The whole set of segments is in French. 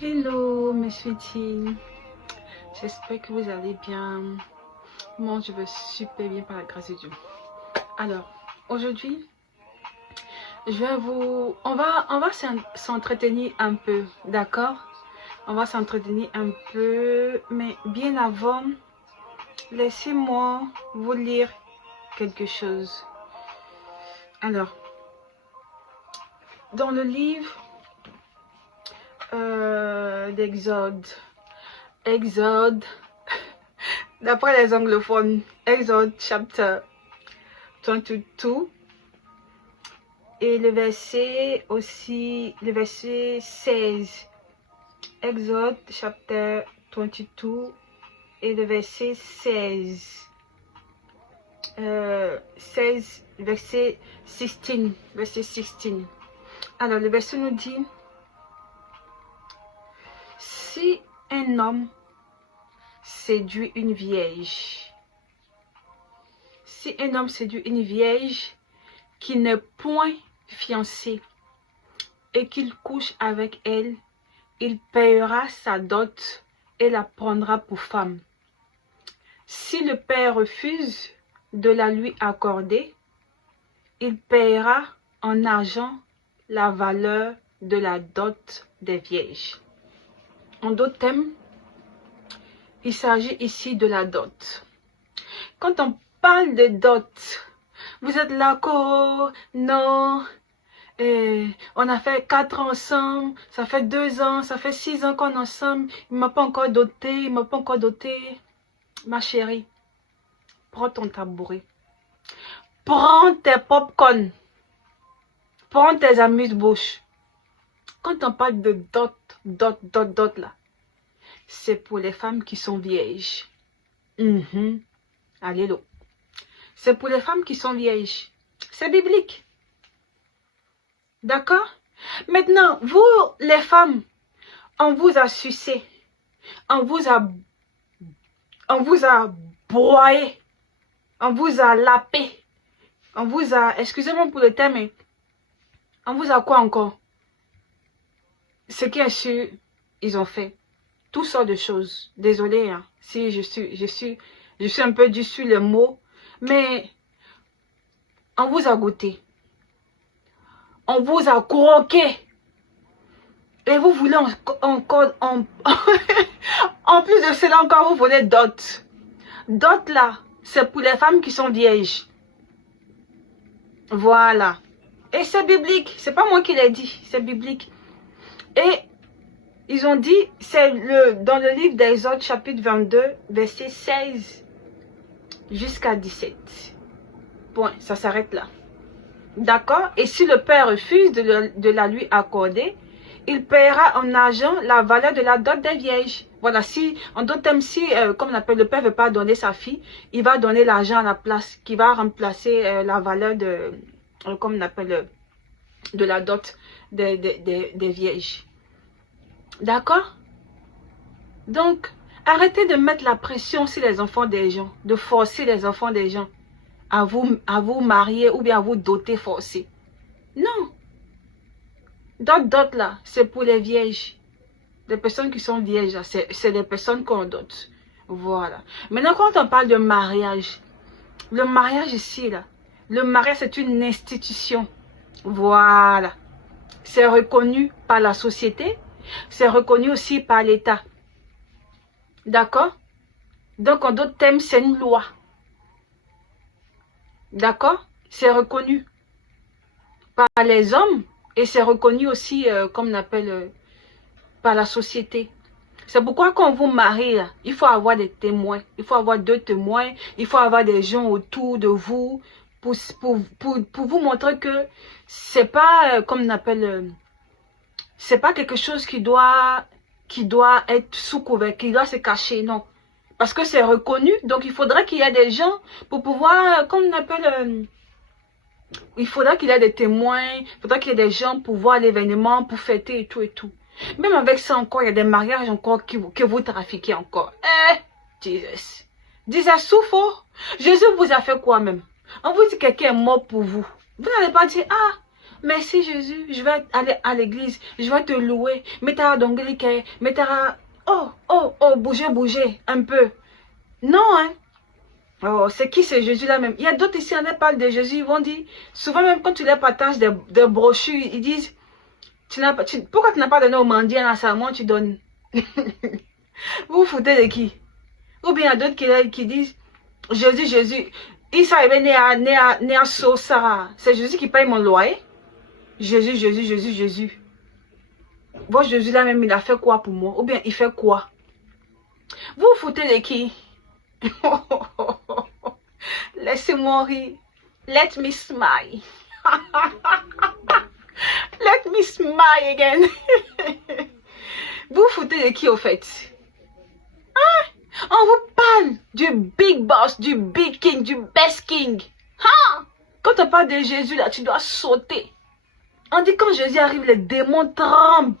Hello mes sweeties, j'espère que vous allez bien. Moi je vais super bien par la grâce de Dieu. Alors aujourd'hui on va s'entretenir un peu, d'accord? On va s'entretenir un peu, mais bien avant, laissez-moi vous lire quelque chose. Alors, dans le livre Exode, d'après les anglophones, Exode chapter 22 et le verset 16. Exode chapter 22 et le verset 16. 16, verset 16. Alors le verset nous dit: si un homme séduit une vierge, qui n'est point fiancée et qu'il couche avec elle, il paiera sa dot et la prendra pour femme. Si le père refuse de la lui accorder, il paiera en argent la valeur de la dot des vierges. En d'autres termes, il s'agit ici de la dot. Quand on parle de dot, vous êtes là, non, on a fait 4 ans ensemble, ça fait 2 ans, ça fait 6 ans qu'on est ensemble, il ne m'a pas encore doté, Ma chérie, prends ton tabouret, prends tes popcorn, prends tes amuse-bouches. Quand on parle de dot là, c'est pour les femmes qui sont vierges. Allez, l'eau. C'est pour les femmes qui sont vierges. C'est biblique. D'accord? Maintenant, vous, les femmes, on vous a sucé. On vous a broyé. On vous a lapé. On vous a, excusez-moi pour le terme, mais on vous a quoi encore? Ce qui est sûr, ils ont fait toutes sortes de choses. Désolée, hein, si je suis un peu due sur le mot, mais on vous a goûté. On vous a croqué. Et vous voulez encore, en plus de cela encore, vous voulez dot. Dot là, c'est pour les femmes qui sont vierges. Voilà. Et c'est biblique. C'est pas moi qui l'ai dit, c'est biblique. Et ils ont dit, c'est dans le livre d'Exode chapitre 22, verset 16 jusqu'à 17. Point, ça s'arrête là. D'accord? Et si le père refuse de la lui accorder, il paiera en argent la valeur de la dot des vierges. Voilà, si, en d'autres termes, si, comme on appelle, le père ne veut pas donner sa fille, il va donner l'argent à la place, qui va remplacer la valeur de, comme on appelle, de la dot des vierges. D'accord? Donc, arrêtez de mettre la pression sur les enfants des gens, de forcer les enfants des gens à vous marier ou bien à vous doter forcé. Non. Dot là, c'est pour les vierges. Les personnes qui sont vierges, c'est les personnes qu'on dote. Voilà. Maintenant, quand on parle de mariage, le mariage ici, là, le mariage c'est une institution. Voilà. C'est reconnu par la société. C'est reconnu aussi par l'État. D'accord? Donc, en d'autres termes, c'est une loi. D'accord? C'est reconnu par les hommes et c'est reconnu aussi, comme on appelle, par la société. C'est pourquoi quand vous mariez, là, il faut avoir des témoins. Il faut avoir 2 témoins. Il faut avoir des gens autour de vous pour vous montrer que c'est pas, comme on appelle, c'est pas quelque chose qui doit être sous couvert, qui doit se cacher, non. Parce que c'est reconnu, donc il faudrait qu'il y ait des gens pour pouvoir, comme on appelle, il faudra qu'il y ait des témoins, il faudra qu'il y ait des gens pour voir l'événement, pour fêter et tout et tout. Même avec ça encore, il y a des mariages encore que vous trafiquez encore. Jesus. Jesus souffre. Jésus vous a fait quoi même? On vous dit que quelqu'un est mort pour vous. Vous n'allez pas dire, ah, merci Jésus, je vais aller à l'église, je vais te louer. Metara dongeli ke, metara, oh, oh, oh, bougez, bougez, un peu. Non, hein. Oh, c'est qui ce Jésus-là même? Il y a d'autres ici, on parle de Jésus, ils vont dire, souvent même quand tu leur partages des brochures, ils disent, pourquoi tu n'as pas donné au mendiant à serment, tu donnes? Vous vous foutez de qui? Ou bien il y a d'autres qui disent, Jésus, Jésus, Issa est né à Sosa, c'est Jésus qui paye mon loyer? Jésus, Jésus, Jésus, Jésus. Votre Jésus-là même, il a fait quoi pour moi? Ou bien il fait quoi? Vous vous foutez de qui? Laissez-moi rire. Let me smile. Let me smile again. Vous vous foutez de qui au fait? Hein? On vous parle du big boss, du big king, du best king. Hein? Quand on parle de Jésus là, tu dois sauter. On dit quand Jésus arrive, les démons tremblent.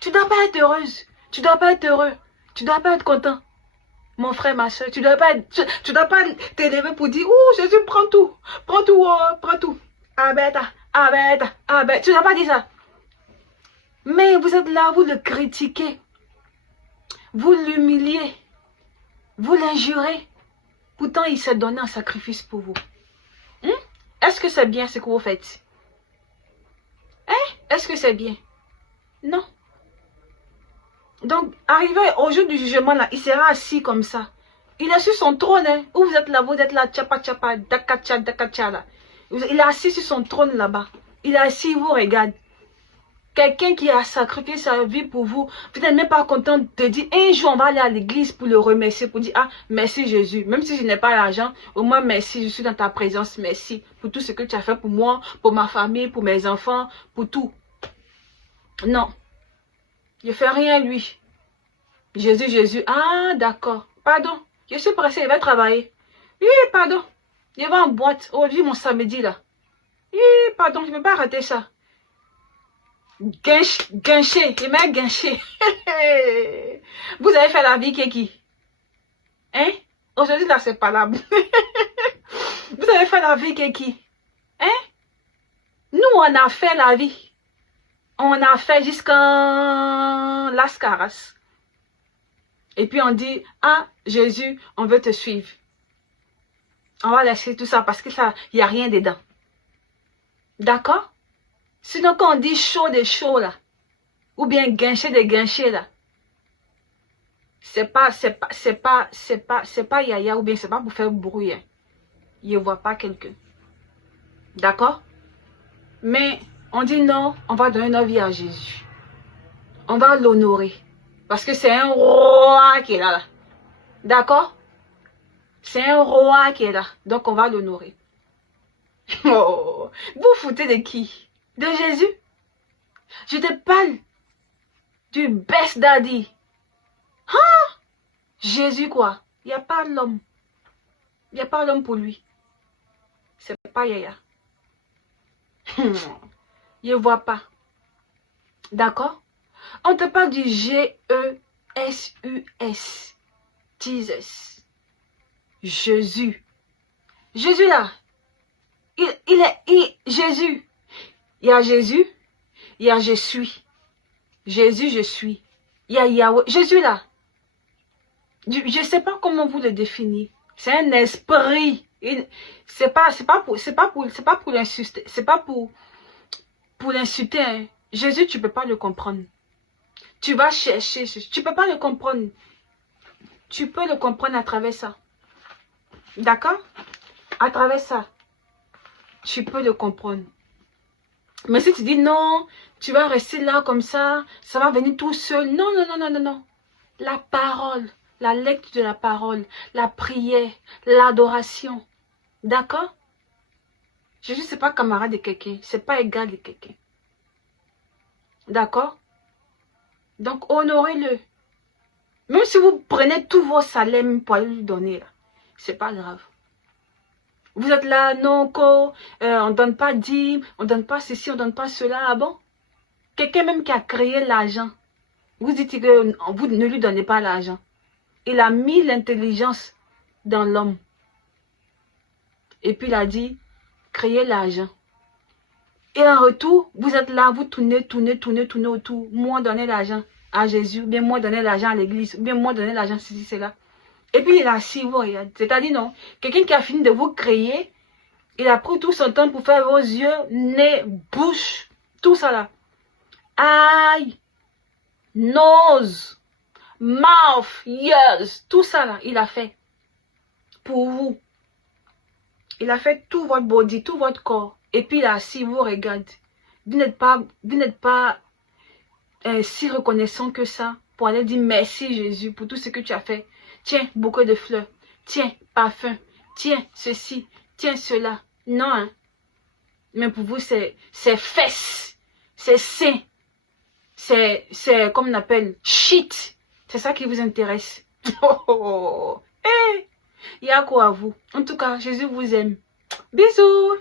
Tu dois pas être heureuse. Tu dois pas être heureux. Tu dois pas être content. Mon frère, ma soeur, tu dois pas t'élever pour dire, oh Jésus, prends tout, oh, prends tout. Abeta, abeta, abeta. Tu dois pas dire ça. Mais vous êtes là, vous le critiquez. Vous l'humiliez. Vous l'injurez. Pourtant, il s'est donné un sacrifice pour vous. Est-ce que c'est bien ce que vous faites? Est-ce que c'est bien? Non. Donc, arrivé au jour du jugement, là, il sera assis comme ça. Il est sur son trône, hein. Où vous êtes là, tchapa, tchapa, dakacha, dakacha, là. Il est assis sur son trône là-bas. Il est assis, il vous regarde. Quelqu'un qui a sacrifié sa vie pour vous, vous n'êtes même pas content de dire, un jour on va aller à l'église pour le remercier, pour dire, ah, merci Jésus. Même si je n'ai pas l'argent, au moins merci, je suis dans ta présence, merci pour tout ce que tu as fait pour moi, pour ma famille, pour mes enfants, pour tout. Non. Je fais rien lui. Jésus, Jésus. Ah, d'accord. Pardon. Je suis pressé, il va travailler. Oui, pardon. Il va en boîte. Aujourd'hui, mon samedi, là. Oui, pardon, je ne peux pas rater ça. Guinché. Il m'a guinché. Vous avez fait la vie qui? Hein? Aujourd'hui, là, c'est pas là. Vous avez fait la vie qui? Hein? Nous, on a fait la vie. On a fait jusqu'à Las Caras. Et puis on dit, ah, Jésus, on veut te suivre. On va laisser tout ça parce que ça, il n'y a rien dedans. D'accord? Sinon, quand on dit chaud de chaud là, ou bien guinché de guinché là, c'est pas yaya ou bien c'est pas pour faire bruit. Hein. Il ne voit pas quelqu'un. D'accord? Mais on dit non, on va donner notre vie à Jésus. On va l'honorer. Parce que c'est un roi qui est là. D'accord? C'est un roi qui est là. Donc on va l'honorer. Oh, vous foutez de qui? De Jésus? Je te parle du best daddy. Hein? Jésus quoi? Il n'y a pas l'homme. Il n'y a pas l'homme pour lui. C'est pas Yaya. Il ne voit pas. D'accord? On te parle du G-E-S-U-S. Jesus. Jésus. Jésus là. Jésus. Il y a Jésus. Il y a je suis. Jésus, je suis. Il y a Yahweh. Jésus là. Je ne sais pas comment vous le définir. C'est un esprit. C'est pas pour l'insulter. C'est pas pour l'insulter. Hein. Jésus, tu ne peux pas le comprendre. Tu vas chercher. Tu ne peux pas le comprendre. Tu peux le comprendre à travers ça. D'accord? À travers ça. Tu peux le comprendre. Mais si tu dis non, tu vas rester là comme ça va venir tout seul. Non, non, non, non, non, non. La parole, la lecture de la parole, la prière, l'adoration. D'accord? Jésus, c'est pas camarade de quelqu'un. C'est pas égal de quelqu'un. D'accord? Donc, honorez-le. Même si vous prenez tous vos salaires pour aller lui donner, là, c'est pas grave. Vous êtes là, non, on ne donne pas dîme, on ne donne pas ceci, on ne donne pas cela. Ah bon? Quelqu'un même qui a créé l'argent, vous dites que vous ne lui donnez pas l'argent. Il a mis l'intelligence dans l'homme. Et puis il a dit, créez l'argent. Et en retour, vous êtes là, vous tournez autour. Moi, donner l'argent à Jésus, bien moi, donner l'argent à l'église, bien moi, donner l'argent ceci, cela. Et puis, il est assis, vous regardez. C'est-à-dire, non, quelqu'un qui a fini de vous créer, il a pris tout son temps pour faire vos yeux, nez, bouche, tout ça là. Aïe, nose, mouth, ears, tout ça là, il a fait. Pour vous. Il a fait tout votre body, tout votre corps. Et puis il est assis, il vous regarde. Vous n'êtes pas si reconnaissant que ça pour aller dire merci Jésus pour tout ce que tu as fait. Tiens, bouquet de fleurs. Tiens, parfum. Tiens, ceci. Tiens, cela. Non, hein. Mais pour vous, c'est fesses. C'est seins. C'est, comme on appelle, shit. C'est ça qui vous intéresse. Oh, hey. Il y a quoi à vous? En tout cas, Jésus vous aime. Bisous.